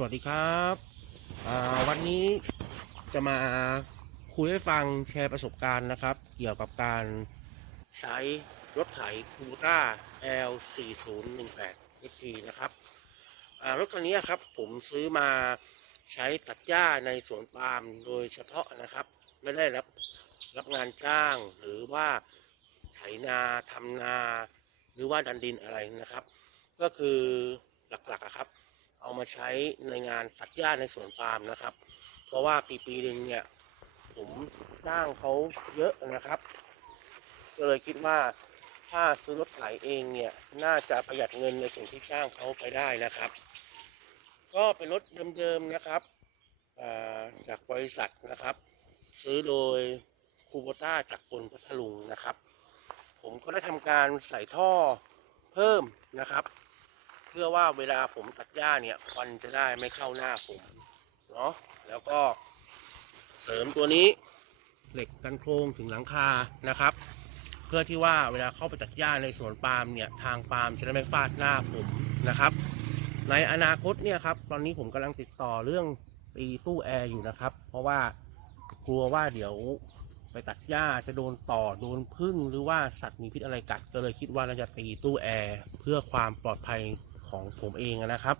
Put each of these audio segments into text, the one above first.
สวัสดีครับวันนี้จะมาคุยให้ฟังแชร์ประสบการณ์นะครับ เกี่ยวกับการใช้รถไถคูต้า L 4 0 1 8 XP นะครับรถคันนี้ครับผมซื้อมาใช้ตัดหญ้าในสวนปาล์มโดยเฉพาะนะครับ ไม่ได้รับรับงานจ้างหรือว่าไถนาทำนา หรือว่าดันดินอะไรนะครับ ก็คือหลักๆครับ เอามาใช้ในงานตัดหญ้าในสวนปาล์มนะครับ เพราะว่าปีปีหนึ่งเนี่ย ผมจ้างเขาเยอะนะครับ ก็เลยคิดว่าถ้าซื้อรถไถเองเนี่ย น่าจะประหยัดเงินในส่วนที่จ้างเขาไปได้นะครับ ก็เป็นรถเดิมๆนะครับาจากบริษัทนะครับ ซื้อโดยคูโบต้าจากกลพัทลุงนะครับ ผมก็ได้ทำการใส่ท่อเพิ่มนะครับ เพื่อว่าเวลาผมตัดหญ้าเนี่ยควันจะได้ไม่เข้าหน้าผมเนาะแล้วก็เสริมตัวนี้เหล็กกันโครงถึงหลังคานะครับ เพื่อที่ว่าเวลาเข้าไปตัดหญ้าในสวนปาล์มเนี่ยทางปาล์มจะได้ไม่ฟาดหน้าผมนะครับ ในอนาคตเนี่ยครับตอนนี้ผมกำลังติดต่อเรื่องตีตู้แอร์อยู่นะครับ เพราะว่ากลัวว่าเดี๋ยวไปตัดหญ้าจะโดนต่อโดนพึ่งหรือว่าสัตว์มีพิษอะไรกัด ก็เลยคิดว่าเราจะตีตู้แอร์เพื่อความปลอดภัย ของผมเองนะครับ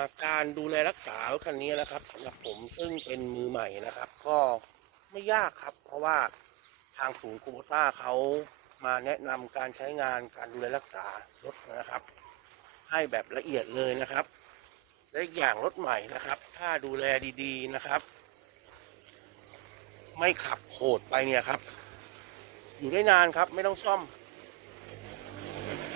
าการดูแลรักษารถคันนี้นะครับสำหรับผมซึ่งเป็นมือใหม่นะครับ ก็ไม่ยากครับ เพราะว่าทางศูนย์คูโบต้าเขามาแนะนำการใช้งานการดูแลรักษารถนะครับ ให้แบบละเอียดเลยนะครับและอย่างรถใหม่นะครับ ถ้าดูแลดี ๆนะครับ ไม่ขับโหดไปเนี่ยครับ อยู่ได้นานครับไม่ต้องซ่อม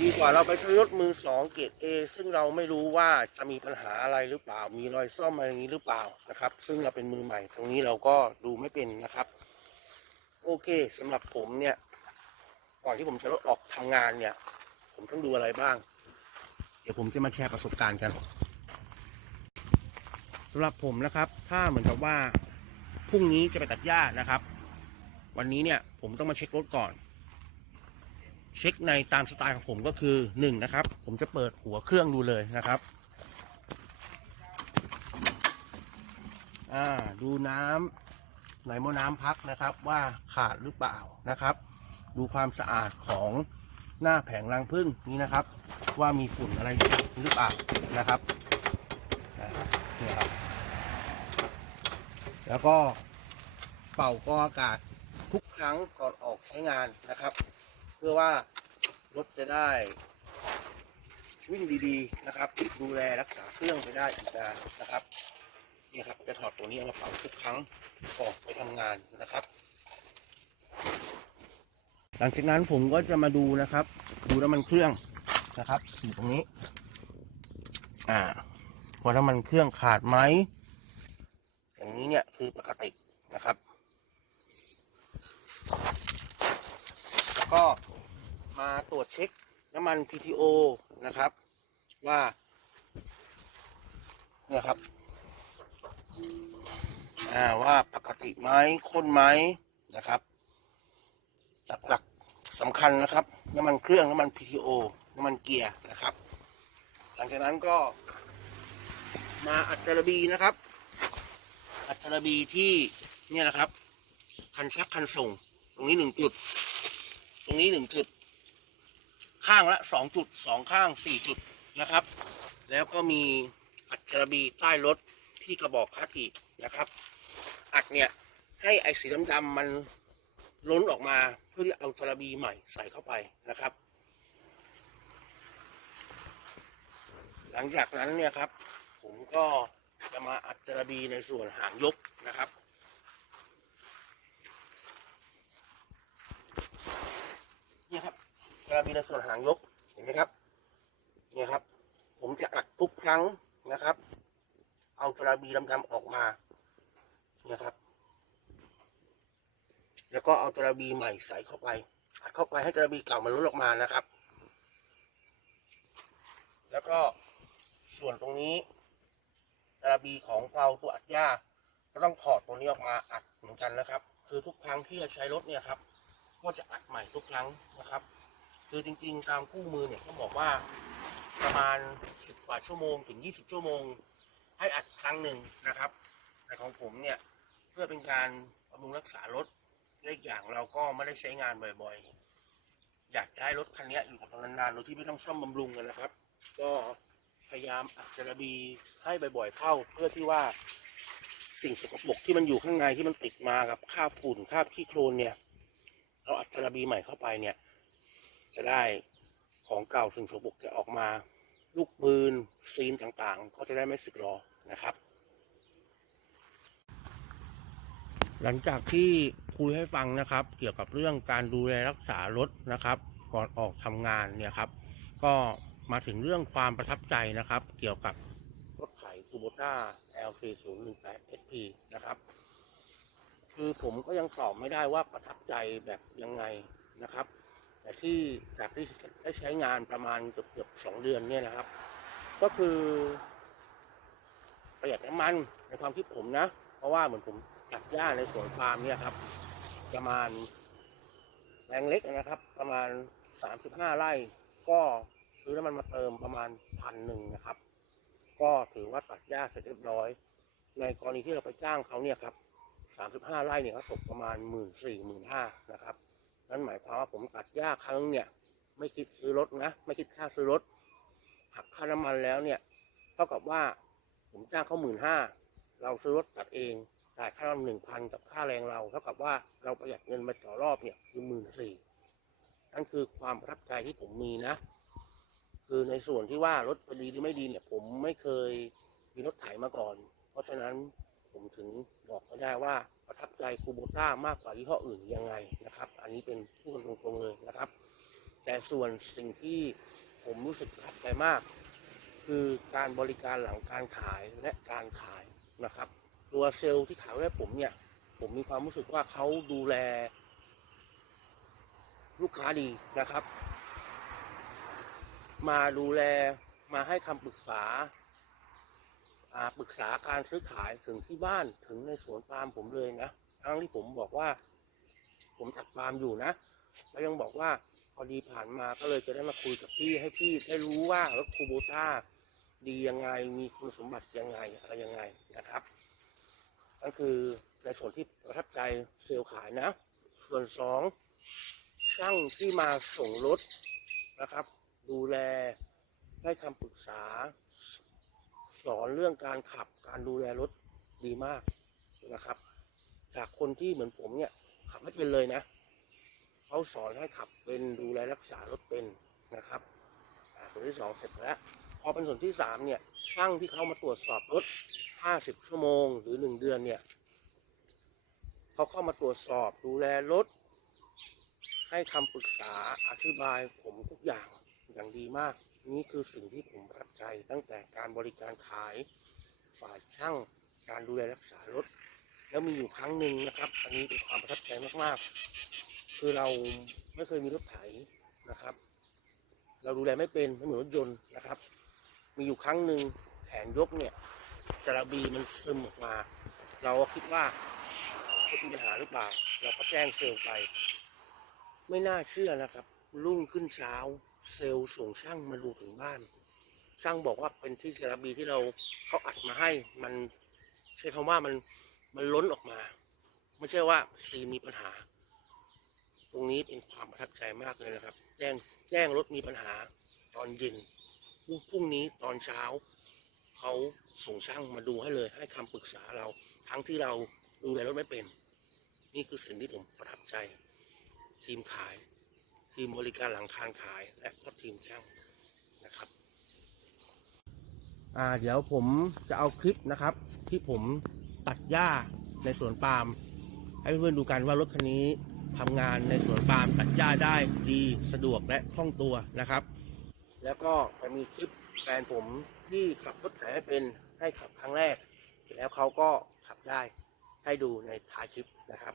ดีกว่าเราไปซื้อรถมือสองเกรดเอซึ่งเราไม่รู้ว่าจะมีปัญหาอะไรหรือเปล่า มีรอยซ่อมอะไรอย่างนี้หรือเปล่านะครับ ซึ่งเราเป็นมือใหม่ ตรงนี้เราก็ดูไม่เป็นนะครับ โอเคสำหรับผมเนี่ย ก่อนที่ผมจะรถออกทำงานเนี่ย ผมต้องดูอะไรบ้าง เดี๋ยวผมจะมาแชร์ประสบการณ์กันสำหรับผมนะครับ ถ้าเหมือนกับว่าพรุ่งนี้จะไปตัดหญ้านะครับ วันนี้เนี่ยผมต้องมาเช็ครถก่อน เช็คในตามสไตล์ของผมก็คือหนึ่งนะครับ ผมจะเปิดหัวเครื่องดูเลยนะครับดูน้ำไหลมอน้ำพักนะครับว่าขาดหรือเปล่านะครับ ดูความสะอาดของหน้าแผงรังพึ่งนี้นะครับ ว่ามีฝุ่นอะไรหรือเปล่านะครับนี่ครับ แล้วก็เป่ากออากาศทุกครั้งก่อนออกใช้งานนะครับ เพื่อว่ารถจะได้วิ่งดีๆนะครับ ดูแลรักษาเครื่องไปได้อีกนานนะครับนี่ครับจะถอดตัวนี้เอามาเป่าทุกครั้งก่อนไปทำงานนะครับ หลังจากนั้นผมก็จะมาดูนะครับ ดูน้ำมันเครื่องนะครับอยู่ตรงนี้ อ่าพอน้ำมันเครื่องขาดไหม อย่างนี้เนี่ยคือปกตินะครับ แล้วก็มาตรวจเช็ค น้ำมัน PTO นะครับ ว่าเนี่ยครับว่าปกติไหมข้นไหมนะครับหลักๆสำคัญนะครับ น้ำมันเครื่องน้ำมัน PTO น้ำมันเกียร์นะครับ หลังจากนั้นก็มาอัดจารบีนะครับ อัตราบีที่เนี่ยนะครับ คันชักคันส่ง ตรงนี้หนึ่งจุด ตรงนี้หนึ่งจุด ข้างละสองจุดสองข้างสี่จุดนะครับ แล้วก็มีอัตราบีใต้รถที่กระบอกคัดอีกนะครับ อัดเนี่ยให้ไอสีดำๆมันล้นออกมาเพื่อที่เอาจระบีใหม่ใส่เข้าไปนะครับ หลังจากนั้นเนี่ยครับ ผมก็จะมาอัดจระบีในส่วนหางยกนะครับเนี่ยครับ จระบีในส่วนหางยกเห็นไหมครับเนี่ยครับ ผมจะอัดทุกครั้งนะครับ เอาจระบีดำๆออกมาเนี่ยครับ แล้วก็เอาจระบีใหม่ใส่เข้าไปอัดเข้าไปให้จระบีเก่ามันลดออกมานะครับ แล้วก็ส่วนตรงนี้จระบีของเราตัวอัดหญ้าก็ต้องถอดตัวนี้ออกมาอัดเหมือนกันนะครับ คือทุกครั้งที่จะใช้รถเนี่ยครับ ก็จะอัดใหม่ทุกครั้งนะครับ คือจริงๆ ตามคู่มือเนี่ยเขาบอกว่าประมาณ 10 กว่าชั่วโมงถึง 20 ชั่วโมง ให้อัดครั้งหนึ่งนะครับ แต่ของผมเนี่ยเพื่อเป็นการบำรุงรักษารถและอีกอย่างเราก็ไม่ได้ใช้งานบ่อยๆ อยากจะให้รถคันนี้อยู่กับเรานานๆโดยที่ไม่ต้องซ่อมบำรุงกันนะครับ ก็พยายามอัดจระบีให้บ่อยๆเข้าเพื่อที่ว่าสิ่งสกปรกที่มันอยู่ข้างในที่มันติดมากับคราบฝุ่นคราบขี้โคลนเนี่ย เราอัดจระบีใหม่เข้าไปเนี่ย จะได้ของเก่าสิ่งสกปรกจะออกมา ลูกปืนซีนต่างๆ ก็จะได้ไม่สึกรอนะครับ หลังจากที่คุยให้ฟังนะครับ เกี่ยวกับเรื่องการดูแลรักษารถนะครับ ก่อนออกทำงานเนี่ยครับ ก็มาถึงเรื่องความประทับใจนะครับ เกี่ยวกับรถไถคูโบต้า LC018 SP นะครับ คือผมก็ยังตอบไม่ได้ว่าประทับใจแบบยังไงนะครับ แต่ที่จากที่ได้ใช้งานประมาณเกือบเกือบสองเดือนเนี่ยนะครับ ก็คือ ประหยัดน้ำมันในความคิดผมนะ เพราะว่าเหมือนผมตัดหญ้าในสวนปาล์มเนี่ยครับ ประมาณแรงเล็กนะครับ ประมาณสามสิบห้าไร่ ก็ซื้อน้ำมันมาเติมประมาณพันหนึ่งนะครับ ก็ถือว่าตัดหญ้าเสร็จเรียบร้อย ในกรณีที่เราไปจ้างเขาเนี่ยครับสามสิบห้าไร่เนี่ยก็ตกประมาณหมื่นสี่หมื่นห้านะครับ นั่นหมายความว่าผมตัดหญ้าครั้งเนี่ย ไม่คิดซื้อรถนะ ไม่คิดค่าซื้อรถหักค่าน้ำมันแล้วเนี่ย เท่ากับว่าผมจ้างเขาหมื่นห้าเราซื้อรถตัดเองจ่ายค่าน้ำหนึ่งพันกับค่าแรงเรา เท่ากับว่าเราประหยัดเงินมาต่อรอบเนี่ยคือหมื่นสี่นั่นคือความประทับใจที่ผมมีนะ คือในส่วนที่ว่ารถดีหรือไม่ดีเนี่ย ผมไม่เคยมีรถไถมาก่อน เพราะฉะนั้นผมถึงบอกไม่ได้ว่า ประทับใจคูโบต้ามากกว่ายี่ห้ออื่นยังไงนะครับ อันนี้เป็นพูดตรงๆเลยนะครับ แต่ส่วนสิ่งที่ผมรู้สึกประทับใจมาก คือการบริการหลังการขายและการขายนะครับ ตัวเซลล์ที่ขายให้ผมเนี่ย ผมมีความรู้สึกว่าเขาดูแล ลูกค้าดีนะครับ มาดูแลมาให้คำปรึกษา ปรึกษาการซื้อขายถึงที่บ้านถึงในสวนปาล์มผมเลยนะทั้งที่ผมบอกว่า ผมตัดปาล์มอยู่นะแล้วยังบอกว่าพอดีผ่านมาก็เลยจะได้มาคุยกับพี่ให้พี่ได้รู้ว่ารถคูโบต้าดียังไงมีคุณสมบัติยังไงอะไรยังไงนะครับนั่นคือในส่วนที่ประทับใจเซลล์ขายนะ ส่วนสองช่างที่มาส่งรถนะครับ ดูแลให้คำปรึกษา อนเรื่องการขับการดูแลรถดีมากนะครับ จากคนที่เหมือนผมเนี่ยขับไม่เป็นเลยนะเขาสอนให้ขับเป็นดูแลรักษารถเป็นนะครับส่วนที่สองเสร็จแล้ว พอเป็นส่วนที่สามเนี่ยช่างที่เขามาตรวจสอบรถห้าสิบชั่วโมงหรือหนึ่งเดือนเนี่ยเขาเข้ามาตรวจสอบดูแลรถให้คำปรึกษาอธิบายผมทุกอย่างอย่างดีมาก นี่คือสิ่งที่ผมประทับใจตั้งแต่การบริการขายฝ่ายช่างการดูแลรักษารถ แล้วมีอยู่ครั้งหนึ่งนะครับ อันนี้เป็นความประทับใจมากๆ คือเราไม่เคยมีรถไถนะครับ เราดูแลไม่เป็นไม่เหมือนรถยนต์นะครับ มีอยู่ครั้งหนึ่งแขนยกเนี่ยจระบีมันซึมออกมา เราก็คิดว่าเขามีปัญหาหรือเปล่า เราก็แจ้งเซลล์ไป ไม่น่าเชื่อนะครับรุ่งขึ้นเช้า เซลล์ส่งช่างมาดูถึงบ้าน ช่างบอกว่าเป็นที่จระบีที่เราเขาอัดมาให้ มันใช้คำว่ามันมันล้นออกมา ไม่ใช่ว่าซีมีปัญหา ตรงนี้เป็นความประทับใจมากเลยนะครับ แจ้งแจ้งรถมีปัญหาตอนเย็นพรุ่งพรุ่งนี้ตอนเช้าเขาส่งช่างมาดูให้เลย ให้คำปรึกษาเรา ทั้งที่เราดูแลรถไม่เป็น นี่คือสิ่งที่ผมประทับใจ ทีมขาย ทีมบริการหลังคารขายและก็ทีมช่างนะครับอ่าเดี๋ยวผมจะเอาคลิปนะครับ ที่ผมตัดหญ้าในสวนปาล์มให้เพื่อนๆดูกันว่ารถคันนี้ทำงานในสวนปาล์มตัดหญ้าได้ดีสะดวกและคล่องตัวนะครับ แล้วก็จะมีคลิปแฟนผมที่ขับรถไถไม่เป็นให้ขับครั้งแรก แล้วเขาก็ขับได้ให้ดูในท้ายคลิปนะครับ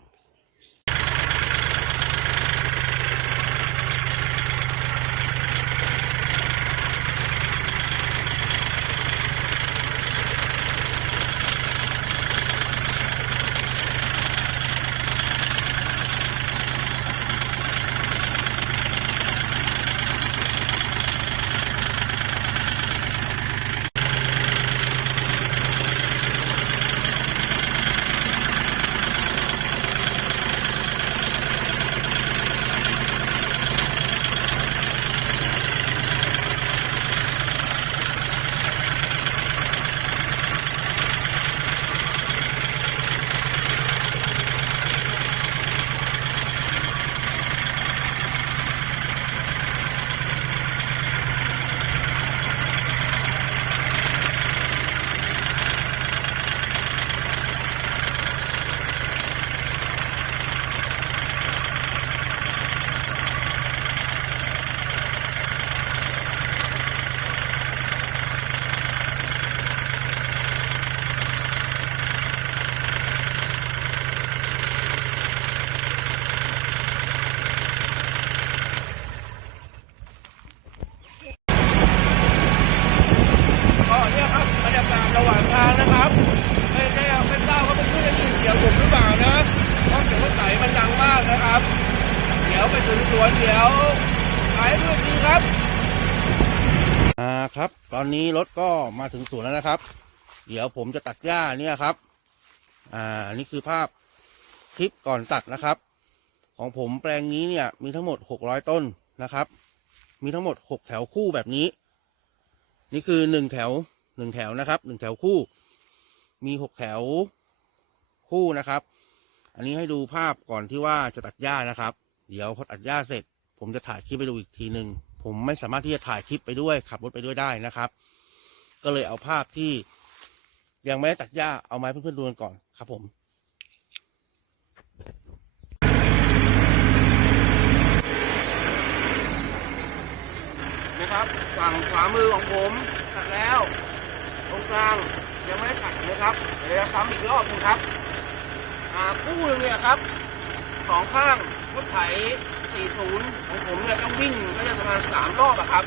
ครับ ตอนนี้รถก็มาถึงสวนแล้วนะครับ เดี๋ยวผมจะตัดหญ้าเนี่ยครับ อ่า นี่คือภาพคลิปก่อนตัดนะครับ ของผมแปลงนี้เนี่ย มีทั้งหมดหกร้อยต้นนะครับ มีทั้งหมดหกแถวคู่แบบนี้ นี่คือหนึ่งแถวหนึ่งแถวนะครับหนึ่งแถวคู่ มีหกแถวคู่นะครับ อันนี้ให้ดูภาพก่อนที่ว่าจะตัดหญ้านะครับ เดี๋ยวพอตัดหญ้าเสร็จ ผมจะถ่ายคลิปไปดูอีกทีหนึ่ง ผมไม่สามารถที่จะถ่ายคลิปไปด้วยขับรถไปด้วยได้นะครับ ก็เลยเอาภาพที่ยังไม่ได้ตัดหญ้าเอามาให้เพื่อนๆดูกันก่อนครับผมนะครับฝั่งขวามือของผมตัดแล้ว ตรงกลางยังไม่ได้ตัดนะครับเดี๋ยวจะทำอีกรอบหนึงครับ อ่าคู่หนึงเนี่ยครับสองข้างรถไถ 40ของผมเนี่ยต้องวิ่งก็จะประมาณสามรอบอะครับ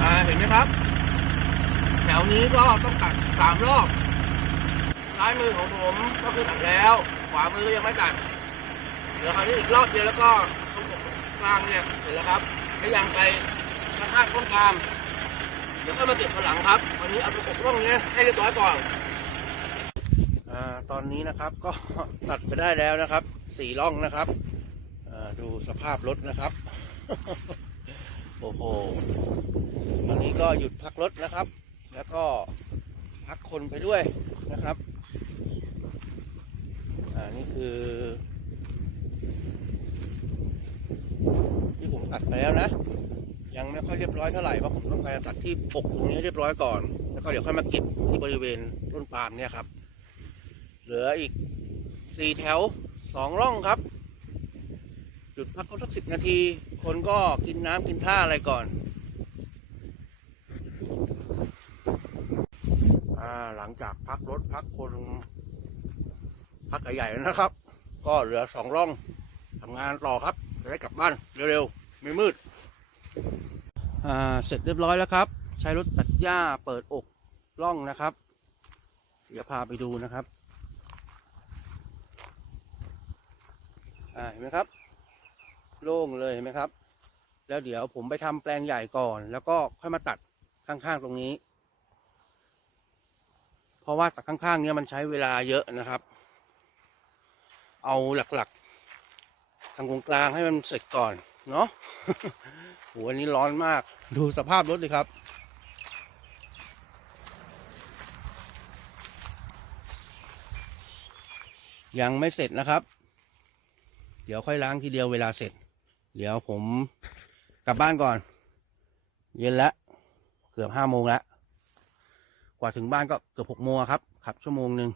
อ่าเห็นไหมครับ แถวนี้ก็ต้องตัดสามรอบ ซ้ายมือของผมก็คือตัดแล้ว ขวามือยังไม่ตัดเดี๋ยวคราวนี้อีกรอบเดียวแล้วก็ตรงกลางเนี่ยเสร็จแล้วครับพยายามไปข้างๆต้นกลางเดี๋ยวก็มาเก็บข้างหลังครับ วันนี้เอาตรงกร่องเนี้ยให้เรียบร้อยก่อนอ่าตอนนี้นะครับก็ตัดไปได้แล้วนะครับสี่ร่องนะครับ ดูสภาพรถนะครับ โอ้โหตอนนี้ก็หยุดพักรถนะครับ แล้วก็พักคนไปด้วยนะครับอ่านี่คือ ที่ผมตัดไปแล้วนะ ยังไม่ค่อยเรียบร้อยเท่าไหร่เพราะผมต้องการตัดที่ปกตรงนี้เรียบร้อยก่อน แล้วก็เดี๋ยวค่อยมาเก็บที่บริเวณต้นปาล์มเนี่ยครับ เหลืออีกสี่แถวสองร่องครับ หยุดพักเขาสักสิบนาที คนก็กินน้ำกินท่าอะไรก่อนอ่าหลังจากพักรถพักคนพักใหญ่ๆนะครับ ก็เหลือสองร่องทำงานต่อครับจะได้กลับบ้านเร็วๆไม่มืดอ่าเสร็จเรียบร้อยแล้วครับ ใช้รถตัดหญ้าเปิดอกร่องนะครับ เดี๋ยวพาไปดูนะครับอ่าเห็นไหมครับ โล่งเลยเห็นไหมครับ แล้วเดี๋ยวผมไปทำแปลงใหญ่ก่อน แล้วก็ค่อยมาตัดข้างๆตรงนี้ เพราะว่าตัดข้างๆเนี้ยมันใช้เวลาเยอะนะครับ เอาหลักๆ ทางตรงกลางให้มันเสร็จก่อน เนาะโหวันนี้ร้อนมาก ดูสภาพรถเลยครับยังไม่เสร็จนะครับ เดี๋ยวค่อยล้างทีเดียวเวลาเสร็จ เดี๋ยวผมกลับบ้านก่อน เย็นแล้วเกือบห้าโมงแล้ว กว่าถึงบ้านก็เกือบหกโมงครับ ขับชั่วโมงหนึ่ง